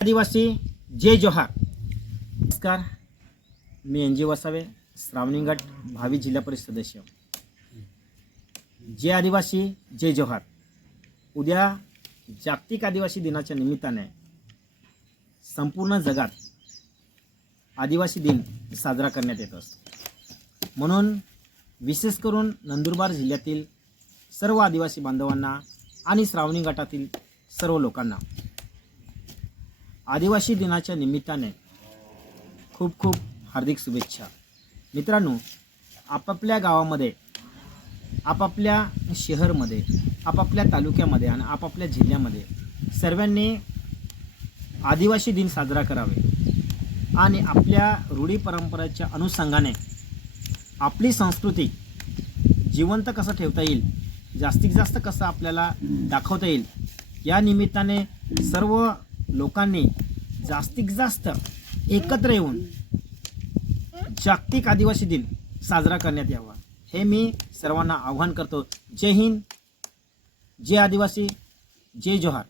आदिवासी जय जोहार। नमस्कार, मी NG वसावे, श्रावणी गट भावी जिल्हा परिषद सदस्य। जय आदिवासी जय जोहार। उद्या जागतिक आदिवासी दिनाच्या निमित्ताने संपूर्ण जगात आदिवासी दिन साजरा करण्यात येत असतो। म्हणून विशेष करून नंदुरबार जिल्ह्यातील सर्व आदिवासी बांधवांना आणि श्रावणी गटातील सर्व लोकांना आदिवासी दिनाच्या निमित्ताने खूप खूप हार्दिक शुभेच्छा। मित्रांनो, आपापल्या गावामध्ये, आपापल्या शहरामध्ये, आपापल्या तालुक्यामध्ये आणि आपापल्या जिल्ह्यामध्ये सर्वांनी आदिवासी दिन साजरा करावे आणि आपल्या रूढी परंपरेच्या अनुषंगाने आपली संस्कृती जिवंत कसं ठेवता येईल, जास्तीत जास्त कसं आपल्याला दाखवता येईल, या निमित्ताने सर्व लोकांनी जास्तीत जास्त एकत्र येऊन जागतिक आदिवासी दिन साजरा करण्यात यावा, हे मी सर्वांना आवाहन करतो। जय हिंद, जय आदिवासी, जय जोहार।